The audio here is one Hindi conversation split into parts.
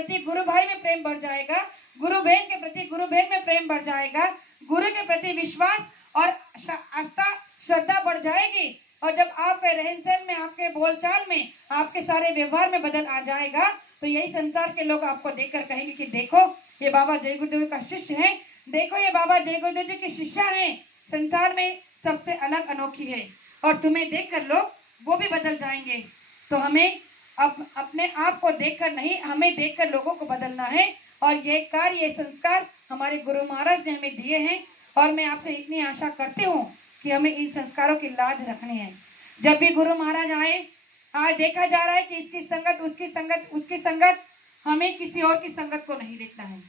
प्रति गुरु भाई में प्रेम बढ़ जाएगा, गुरु बहन के प्रति गुरु बहन में प्रेम बढ़ जाएगा, गुरु के प्रति विश्वास और आस्था श्रद्धा बढ़ जाएगी। और जब आपके रहन सहन में, आपके बोलचाल में, आपके सारे व्यवहार में बदल आ जाएगा तो यही संसार के लोग आपको देखकर कहेंगे कि देखो ये बाबा जय गुरुदेव का शिष्य है, देखो ये बाबा जय गुरुदेव जी की शिष्या है, संसार में सबसे अलग अनोखी है। और तुम्हें देखकर लोग वो भी बदल जाएंगे। तो हमें अपने आप को देखकर नहीं, हमें देखकर लोगों को बदलना है। और ये कार्य, ये संस्कार हमारे गुरु महाराज ने हमें दिए हैं। और मैं आपसे इतनी आशा करती हूँ कि हमें इन संस्कारों की लाज रखनी है। जब भी गुरु महाराज आए, आज देखा जा रहा है कि इसकी संगत, उसकी संगत, उसकी संगत, हमें किसी और की संगत को नहीं देखना है,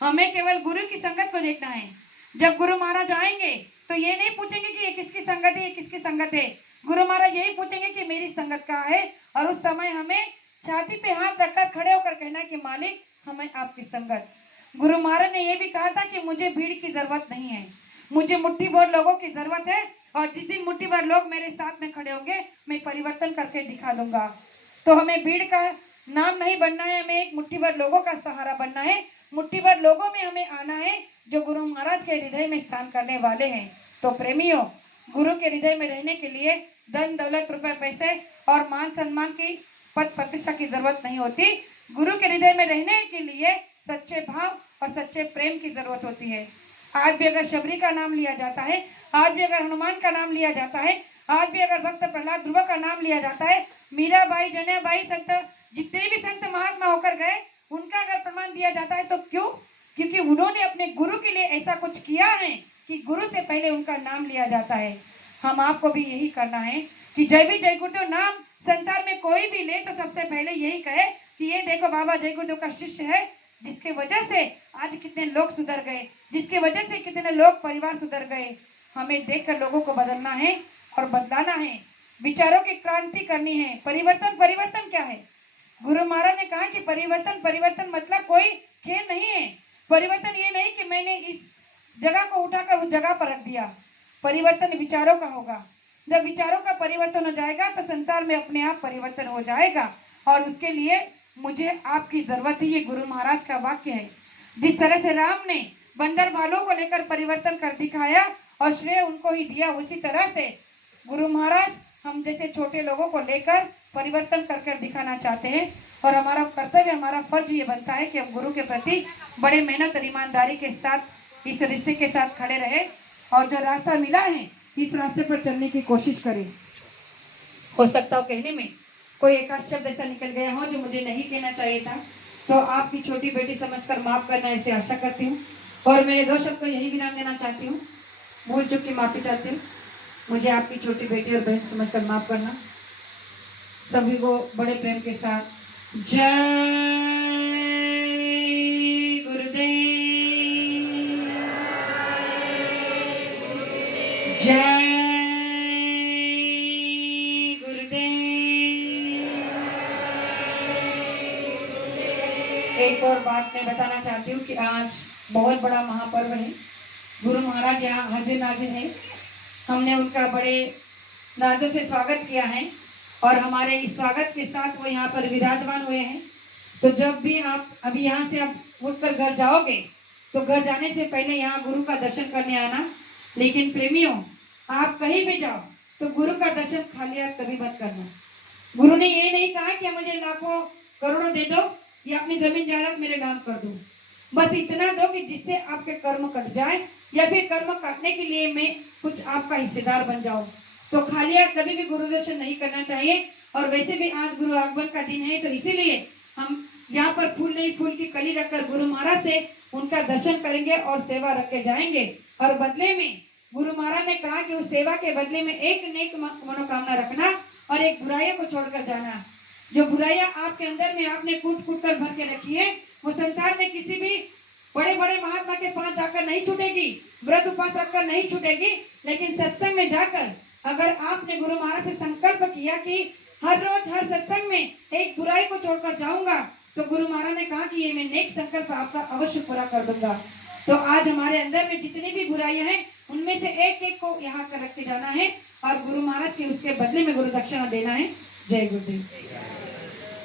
हमें केवल गुरु की संगत को देखना है। जब गुरु महाराज आएंगे तो ये नहीं पूछेंगे कि ये किसकी संगत है, ये किसकी संगत है, गुरु महाराज यही पूछेंगे कि मेरी संगत कहाँ है। और उस समय हमें छाती पे हाथ रखकर खड़े होकर कहना है कि मालिक हमें आपकी संगत। गुरु महाराज ने यह भी कहा था कि मुझे भीड़ की जरूरत नहीं है, मुझे मुट्ठी भर लोगों की जरूरत है। और जिस दिन मुट्ठी भर लोग मेरे साथ में खड़े होंगे मैं परिवर्तन करके दिखा दूंगा। तो हमें भीड़ का नाम नहीं बनना है, हमें एक मुट्ठी भर लोगों का सहारा बनना है। मुट्ठी भर लोगों में हमें आना है जो गुरु महाराज के हृदय में स्थान करने वाले हैं। तो प्रेमियों, गुरु के हृदय में रहने के लिए धन दौलत, रुपए पैसे और मान सम्मान की, पद प्रतिष्ठा की जरूरत नहीं होती। गुरु के हृदय में रहने के लिए सच्चे भाव और सच्चे प्रेम की जरूरत होती है। आज भी अगर शबरी का नाम लिया जाता है, आज भी अगर हनुमान का नाम लिया जाता है, आज भी अगर भक्त प्रहलाद ध्रुव का नाम लिया जाता है, मीराबाई, जनाबाई, संत, जितने भी संत महात्मा होकर गए उनका अगर प्रमाण दिया जाता है तो क्यों? क्योंकि उन्होंने अपने गुरु के लिए ऐसा कुछ किया है कि गुरु से पहले उनका नाम लिया जाता है। हम आपको भी यही करना है कि जय भी जय गुरुदेव नाम संसार में कोई भी ले तो सबसे पहले यही कहे कि ये देखो बाबा जय गुरुदेव का शिष्य है, जिसके वजह से आज कितने लोग सुधर गए, जिसके वजह से कितने लोग परिवार सुधर गए। हमें देखकर लोगों को बदलना है और बदलाना है, विचारों की क्रांति करनी है। परिवर्तन, परिवर्तन क्या है? गुरु महाराज ने कहा कि परिवर्तन, परिवर्तन मतलब कोई खेल नहीं है। परिवर्तन ये नहीं कि मैंने इस जगह को उठाकर उस जगह पर रख दिया। परिवर्तन विचारों का होगा। जब विचारों का परिवर्तन हो जाएगा तो संसार में अपने आप परिवर्तन हो जाएगा। और उसके लिए मुझे आपकी जरूरत है। ये गुरु महाराज का वाक्य है। जिस तरह से राम ने बंदर भालू को लेकर परिवर्तन कर दिखाया और श्रेय उनको ही दिया, उसी तरह से गुरु महाराज हम जैसे छोटे लोगों को लेकर परिवर्तन कर दिखाना चाहते हैं। और हमारा कर्तव्य, हमारा फर्ज ये बनता है कि हम गुरु के प्रति बड़े मेहनत और ईमानदारी के साथ इस रिश्ते के साथ खड़े रहे और जो रास्ता मिला है इस रास्ते पर चलने की कोशिश करें। हो सकता हो कहने में कोई एक आध शब्द ऐसा निकल गया हो जो मुझे नहीं कहना चाहिए था, तो आपकी छोटी बेटी समझकर माफ करना, ऐसे आशा करती हूँ। और मेरे दो शब्द को यही विराम देना चाहती हूँ, भूल चूक की माफी चाहती हूँ। मुझे आपकी छोटी बेटी और बहन समझकर माफ करना। सभी को बड़े प्रेम के साथ जय गुरुदेव, जय गुरुदेव। एक और बात मैं बताना चाहती हूँ कि आज बहुत बड़ा महापर्व है। गुरु महाराज यहाँ हाजिर नाजिर है। हमने उनका बड़े नाजों से स्वागत किया है और हमारे इस स्वागत के साथ वो यहाँ पर विराजमान हुए हैं। तो जब भी आप अभी यहाँ से आप उठकर घर जाओगे तो घर जाने से पहले यहाँ गुरु का दर्शन करने आना। लेकिन प्रेमियों, आप कहीं भी जाओ तो गुरु का दर्शन खाली हाथ कभी मत करना। गुरु ने ये नहीं कहा कि मुझे लाखों करोड़ों दे दो या अपनी जमीन जायदाद मेरे नाम कर दो। बस इतना दो कि जिससे आपके कर्म कट जाए या फिर कर्म काटने के लिए मैं कुछ आपका हिस्सेदार बन जाऊं। तो खाली हाथ कभी भी गुरु दर्शन नहीं करना चाहिए। और वैसे भी आज गुरु आगमन का दिन है तो इसीलिए हम यहाँ पर फूल नहीं, फूल की कली रखकर गुरु महाराज से उनका दर्शन करेंगे और सेवा रख के जाएंगे। और बदले में गुरु महाराज ने कहा कि उस सेवा के बदले में एक नेक मनोकामना रखना और एक बुराइयों को छोड़कर जाना। जो बुराइयां आपके अंदर में आपने कूट कूट कर भर के रखी है वो संसार में किसी भी बड़े बड़े महात्मा के पास जाकर नहीं छूटेगी, व्रत उपवास रखकर नहीं छूटेगी। लेकिन सत्संग में जाकर अगर आपने गुरु महाराज से संकल्प किया कि हर रोज हर सत्संग में एक बुराई को छोड़कर जाऊंगा, तो गुरु महाराज ने कहा कि ये मैं नेक संकल्प आपका अवश्य पूरा कर दूंगा। तो आज हमारे अंदर में जितनी भी बुराइयां हैं उनमें से एक एक को यहाँ कर रख के जाना है और गुरु महाराज के उसके बदले में गुरु दक्षिणा देना है। जय गुरुदेव।